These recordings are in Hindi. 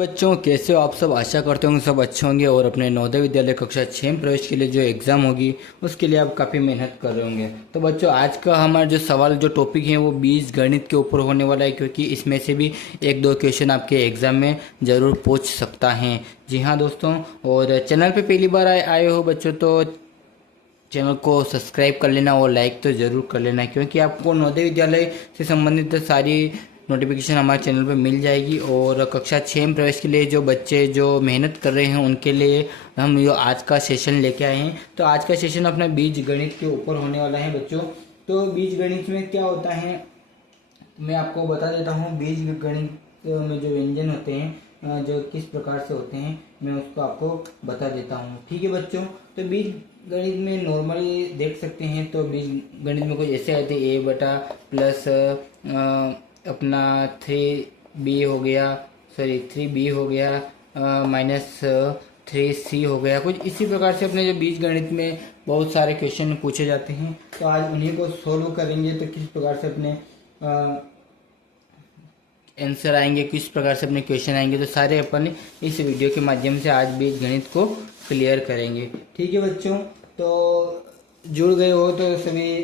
बच्चों कैसे हो आप सब। आशा करते होंगे सब अच्छे होंगे और अपने नवोदय विद्यालय कक्षा 6 में प्रवेश के लिए जो एग्ज़ाम होगी उसके लिए आप काफ़ी मेहनत कर रहे होंगे। तो बच्चों आज का हमारा जो सवाल जो टॉपिक है वो बीज गणित के ऊपर होने वाला है, क्योंकि इसमें से भी एक दो क्वेश्चन आपके एग्ज़ाम में ज़रूर पूछ सकता है। जी हाँ दोस्तों, और चैनल पर पहली बार आए हो बच्चों तो चैनल को सब्सक्राइब कर लेना और लाइक तो ज़रूर कर लेना, क्योंकि आपको नवोदय विद्यालय से संबंधित सारी नोटिफिकेशन हमारे चैनल पर मिल जाएगी। और कक्षा 6 में प्रवेश के लिए जो बच्चे जो मेहनत कर रहे हैं उनके लिए हम ये आज का सेशन लेके आए हैं। तो आज का सेशन अपना बीज गणित के ऊपर होने वाला है बच्चों। तो बीज गणित में क्या होता है मैं आपको बता देता हूँ। बीज गणित में जो व्यंजन होते हैं जो किस प्रकार से होते हैं मैं उसको आपको बता देता हूँ, ठीक है बच्चों। तो बीज गणित में नॉर्मली देख सकते हैं तो बीज गणित में कुछ ऐसे आते हैं a बटा प्लस अपना 3b हो गया, सॉरी 3b हो गया माइनस 3c हो गया, कुछ इसी प्रकार से अपने जो बीज गणित में बहुत सारे क्वेश्चन पूछे जाते हैं। तो आज उन्हीं को सोल्व करेंगे। तो किस प्रकार से अपने आंसर आएंगे, किस प्रकार से अपने क्वेश्चन आएंगे, तो सारे अपन इस वीडियो के माध्यम से आज बीज गणित को क्लियर करेंगे, ठीक है बच्चों। तो जुड़ गए हो तो सभी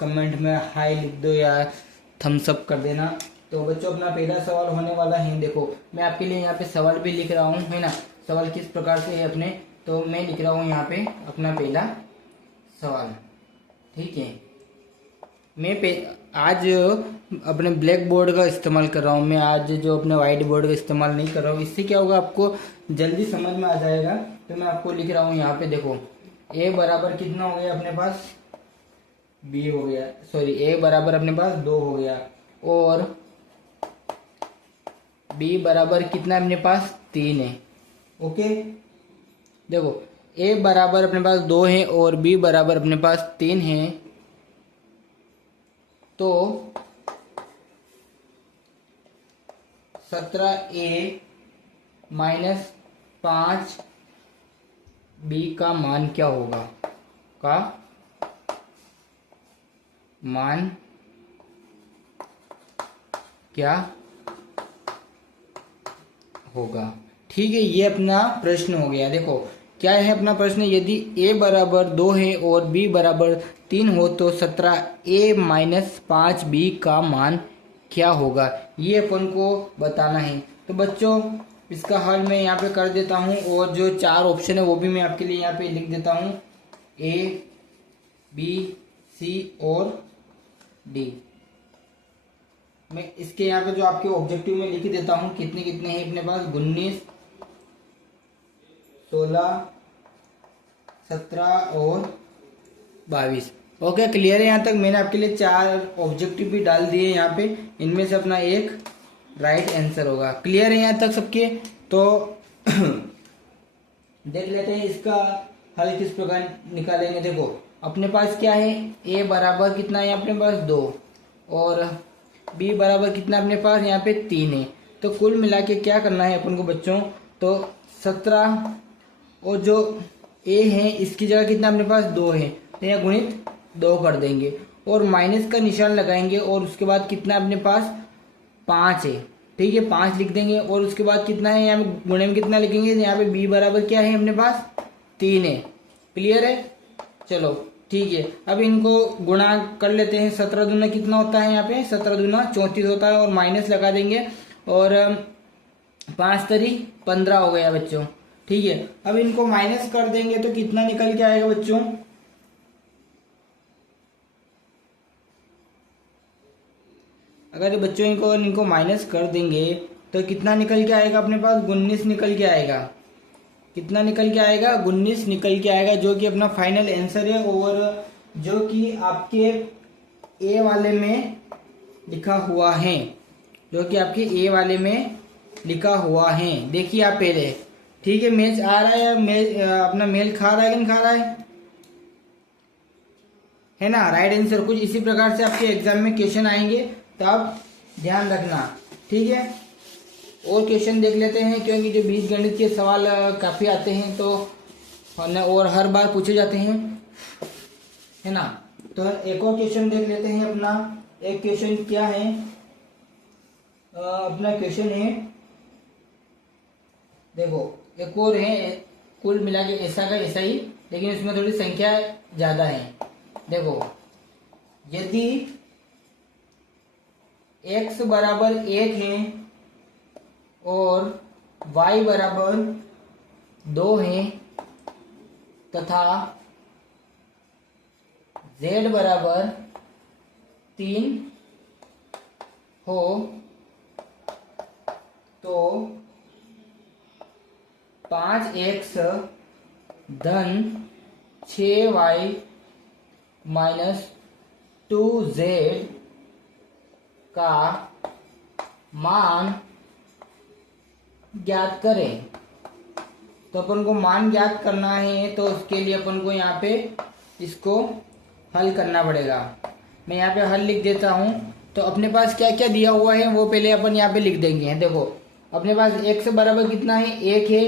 कमेंट में हाई लिख दो या थम्स अप कर देना। तो बच्चों अपना पहला सवाल होने वाला है, देखो मैं आपके लिए यहाँ पे सवाल भी लिख रहा हूँ, है ना। सवाल किस प्रकार से है अपने, तो मैं लिख रहा हूँ यहाँ पे अपना पहला सवाल, ठीक है। मैं आज अपने ब्लैक बोर्ड का इस्तेमाल कर रहा हूँ, मैं आज जो अपने वाइट बोर्ड का इस्तेमाल नहीं कर रहा हूँ। इससे क्या होगा आपको जल्दी समझ में आ जाएगा। तो मैं आपको लिख रहा हूँ यहाँ पे, देखो a बराबर कितना हो गया अपने पास, b हो गया, सॉरी a बराबर अपने पास 2 हो गया, और b बराबर कितना अपने पास 3 है, ओके। देखो a बराबर अपने पास 2 है और b बराबर अपने पास 3 है, तो 17a माइनस 5b का मान क्या होगा, का मान क्या होगा, ठीक है। ये अपना प्रश्न हो गया। देखो क्या है अपना प्रश्न, यदि a बराबर 2 है और b बराबर 3 हो तो 17a माइनस 5b का मान क्या होगा, ये अपन को बताना है। तो बच्चों इसका हल मैं यहाँ पे कर देता हूँ, और जो 4 ऑप्शन है वो भी मैं आपके लिए यहाँ पे लिख देता हूँ, a b c और d। मैं इसके यहाँ पे जो आपके ऑब्जेक्टिव में लिख देता हूँ कितने कितने हैं अपने पास, 19 16 17 और 22। ओके क्लियर है यहाँ तक। मैंने आपके लिए 4 ऑब्जेक्टिव भी डाल दिए यहाँ पे, इनमें से अपना एक राइट आंसर होगा। क्लियर है यहाँ तक सबके। तो देख लेते हैं इसका हल किस प्रकार निकालेंगे। देखो अपने पास क्या है, a बराबर कितना है अपने पास 2 और b बराबर कितना अपने पास यहाँ पे 3 है। तो कुल मिला के क्या करना है अपन को बच्चों, तो 17 और जो a है इसकी जगह कितना अपने पास 2 है, तो यहाँ गुणित 2 कर देंगे और माइनस का निशान लगाएंगे, और उसके बाद कितना अपने पास 5 है, ठीक है 5 लिख देंगे। और उसके बाद कितना है यहाँ पे गुणे में कितना लिखेंगे, यहाँ पे b बराबर क्या है अपने पास 3 है। क्लियर है, चलो ठीक है। अब इनको गुणा कर लेते हैं। 17 दूना कितना होता है यहाँ पे, 17 दूना 34 होता है, और माइनस लगा देंगे, और 5 तरी 15 हो गया बच्चों, ठीक है। अब इनको माइनस कर देंगे तो कितना निकल के आएगा बच्चों, अगर बच्चों इनको माइनस कर देंगे तो कितना निकल के आएगा अपने पास, 19 निकल के आएगा। कितना निकल के आएगा, 19 निकल के आएगा, जो कि अपना फाइनल आंसर है, और जो कि आपके ए वाले में लिखा हुआ है, जो कि आपके ए वाले में लिखा हुआ है। देखिए आप पहले, ठीक है मैच आ रहा है, अपना मेल खा रहा है कि नहीं खा रहा है ना। राइट आंसर कुछ इसी प्रकार से आपके एग्जाम में क्वेश्चन आएंगे, तब ध्यान रखना, ठीक है। और क्वेश्चन देख लेते हैं, क्योंकि जो बीज गणित के सवाल काफ़ी आते हैं तो और हर बार पूछे जाते हैं, है ना। तो एक और क्वेश्चन देख लेते हैं अपना। एक क्वेश्चन क्या है, अपना क्वेश्चन है देखो एक और है, कुल मिला के ऐसा का ऐसा ही, लेकिन इसमें थोड़ी संख्या ज्यादा है। देखो यदि x बराबर 1 है और y बराबर 2 है तथा z बराबर 3 हो तो 5x धन 6y माइनस 2z का मान ज्ञात करें। तो अपन को मान ज्ञात करना है तो उसके लिए अपन को यहाँ पे इसको हल करना पड़ेगा। मैं यहाँ पे हल लिख देता हूँ। तो अपने पास क्या क्या दिया हुआ है वो पहले अपन यहाँ पे लिख देंगे। देखो अपने पास x बराबर कितना है 1 है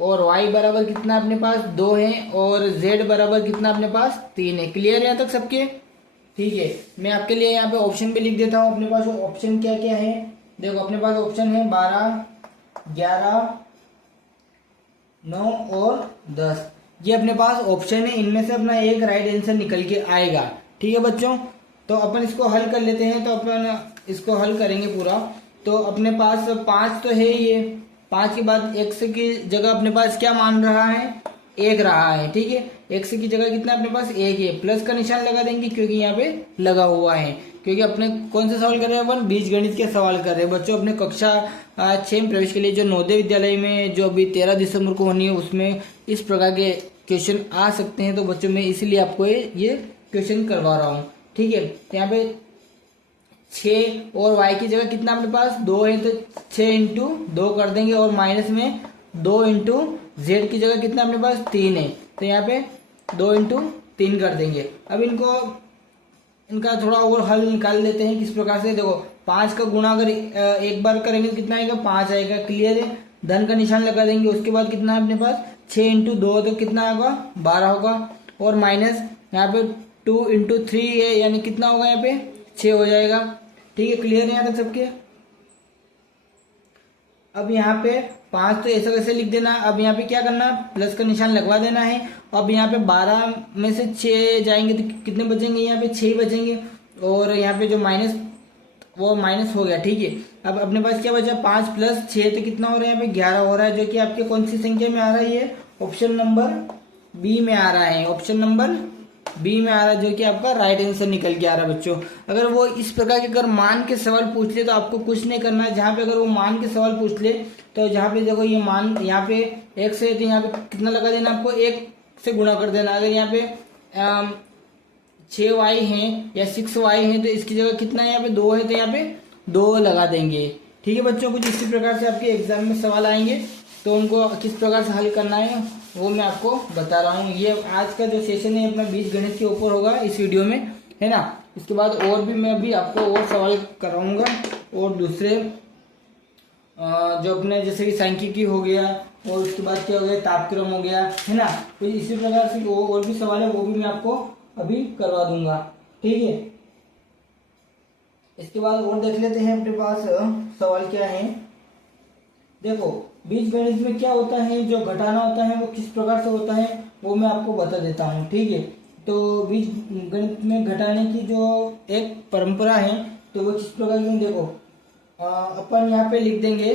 और y बराबर कितना अपने पास 2 है और z बराबर कितना अपने पास 3 है। क्लियर है यहाँ तक सबके? ठीक है, मैं आपके लिए यहाँ पे ऑप्शन भी लिख देता हूँ। अपने पास ऑप्शन क्या क्या है? देखो अपने पास ऑप्शन है 12, 11, 9 और 10। ये अपने पास ऑप्शन है, इनमें से अपना एक राइट आंसर निकल के आएगा। ठीक है बच्चों, तो अपन इसको हल कर लेते हैं। तो अपन इसको हल करेंगे पूरा। तो अपने पास 5 तो है, ये 5 के बाद x की जगह अपने पास क्या मान रहा है? 1 रहा है। ठीक है, x की जगह कितना अपने पास 1 है। प्लस का निशान लगा देंगे क्योंकि यहाँ पे लगा हुआ है, क्योंकि अपने कौन सा सवाल कर रहे हैं? अपन बीजगणित के सवाल कर रहे हैं बच्चों। अपने कक्षा 6 में प्रवेश के लिए जो नवोदय विद्यालय में जो अभी 13 दिसंबर को होनी है उसमें इस प्रकार के क्वेश्चन आ सकते हैं। तो बच्चों मैं इसलिए आपको ये क्वेश्चन करवा रहा हूँ। ठीक है, तो यहाँ पे 6 और y की जगह कितना अपने पास 2 है, तो 6 इंटू 2 कर देंगे और माइनस में 2 इंटू z की जगह कितना अपने पास 3 है, तो यहाँ पे 2 इंटू 3 कर देंगे। अब इनका थोड़ा और हल निकाल लेते हैं। किस प्रकार से? देखो 5 का गुणा अगर एक बार करेंगे तो कितना आएगा? 5 आएगा। क्लियर है, धन का निशान लगा देंगे। उसके बाद कितना है अपने पास 6 इंटू 2 तो कितना होगा? 12 होगा और माइनस यहाँ पे 2 इंटू 3 है, यानी कितना होगा? यहाँ पे 6 हो जाएगा। ठीक है, क्लियर है यहाँ तक सबके? अब यहाँ पे 5 तो ऐसा कैसे लिख देना। अब यहाँ पे क्या करना? प्लस का निशान लगवा देना है। अब यहाँ पे 12 में से 6 जाएंगे तो कितने बचेंगे? यहाँ पे 6 बचेंगे और यहाँ पे जो माइनस वो माइनस हो गया। ठीक है, अब अपने पास क्या बचा? 5 प्लस 6 तो कितना हो रहा है? यहाँ पे 11 हो रहा है, जो कि आपके कौन सी संख्या में आ रही है? ऑप्शन नंबर बी में आ रहा है। ऑप्शन नंबर बी में आ रहा है, जो कि आपका राइट आंसर निकल के आ रहा है बच्चों। अगर वो इस प्रकार के अगर मान के सवाल पूछ ले तो आपको कुछ नहीं करना है। जहाँ पे अगर वो मान के सवाल पूछ ले तो जहाँ पे देखो ये मान यहाँ पे x है तो यहाँ पे कितना लगा देना आपको? 1 से गुणा कर देना। अगर यहाँ पे 6y है या 6y है तो इसकी जगह कितना है? यहाँ पे 2 है तो यहाँ पे 2 लगा देंगे। ठीक है बच्चों, कुछ इसी प्रकार से आपके एग्जाम में सवाल आएंगे तो उनको किस प्रकार से हल करना है वो मैं आपको बता रहा हूँ। ये आज का जो सेशन है अपना बीजगणित के ऊपर होगा इस वीडियो में, है ना। इसके बाद और भी मैं भी आपको और सवाल कराऊंगा और दूसरे जो अपने जैसे कि सांख्यिकी हो गया और उसके बाद क्या हो गया? तापक्रम हो गया, है ना। तो इसी प्रकार से और भी सवाल है वो भी मैं आपको अभी करवा दूंगा। ठीक है, इसके बाद और देख लेते हैं अपने पास सवाल क्या है। देखो बीजगणित में क्या होता है, जो घटाना होता है वो किस प्रकार से होता है वो मैं आपको बता देता हूँ। ठीक है, तो बीजगणित में घटाने की जो एक परंपरा है तो वो किस प्रकार की? देखो अपन यहाँ पे लिख देंगे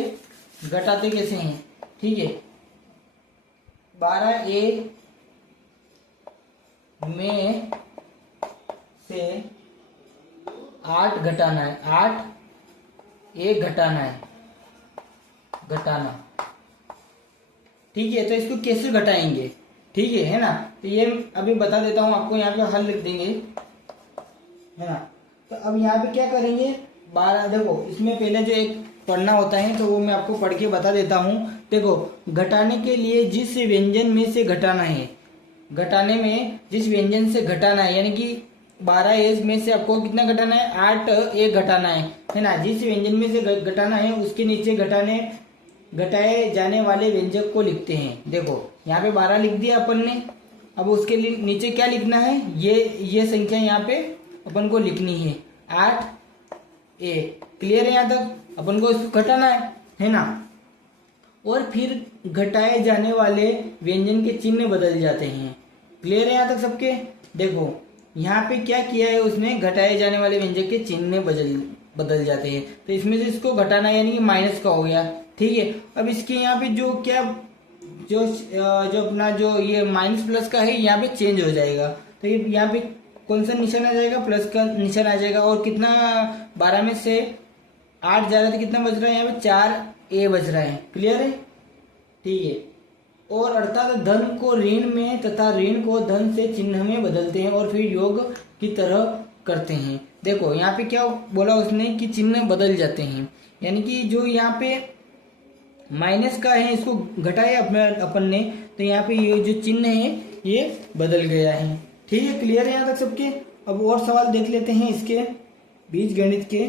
घटाते कैसे हैं। ठीक है, 12a में से 8 घटाना है, 8a घटाना है, घटाना। ठीक है, तो इसको कैसे घटाएंगे? ठीक है ना। तो ये अभी बता देता हूँ आपको। यहाँ पे हल लिख देंगे, है ना। तो अब यहाँ पे क्या करेंगे? 12, देखो इसमें पहले जो एक पढ़ना होता है तो वो मैं आपको पढ़ के बता देता हूँ। देखो घटाने के लिए जिस व्यंजन में से घटाना है, घटाने में जिस व्यंजन से घटाना है, यानी कि 12a में से आपको कितना घटाना है? 8a घटाना है ना। जिस व्यंजन में से घटाना है उसके नीचे घटाए जाने वाले व्यंजक को लिखते हैं। देखो यहाँ पे 12 लिख दिया अपन ने। अब उसके नीचे क्या लिखना है? ये संख्या यहाँ पे अपन को लिखनी है 8a। क्लियर है यहाँ तक? अपन को इसको घटाना है ना। और फिर घटाए जाने वाले व्यंजन के चिन्ह बदल जाते हैं। क्लियर है यहाँ तक सबके? देखो यहाँ पे क्या किया है उसने, घटाए जाने वाले व्यंजन के चिन्ह बदल जाते हैं, तो इसमें से इसको घटाना यानी कि माइनस का हो गया। ठीक है, अब इसके यहाँ पे जो क्या जो जो अपना जो ये माइनस प्लस का है यहाँ पे चेंज हो जाएगा, तो ये यहाँ पे कौन सा निशान आ जाएगा, प्लस का निशान आ जाएगा। और कितना 12 में से 8 जा रहा है तो कितना बच रहा है यहाँ पे 4a बच रहा है। क्लियर है? ठीक है, और अर्थात धन को ऋण में तथा ऋण को धन से चिन्ह में बदलते हैं और फिर योग की तरह करते हैं। देखो यहाँ पे क्या बोला उसने कि चिन्ह बदल जाते हैं, यानी कि जो यहाँ पे माइनस का है इसको घटाया अपन ने, तो यहाँ पे ये जो चिन्ह है ये बदल गया है। ठीक है, क्लियर है यहाँ तक सबके? अब और सवाल देख लेते हैं इसके बीज गणित के।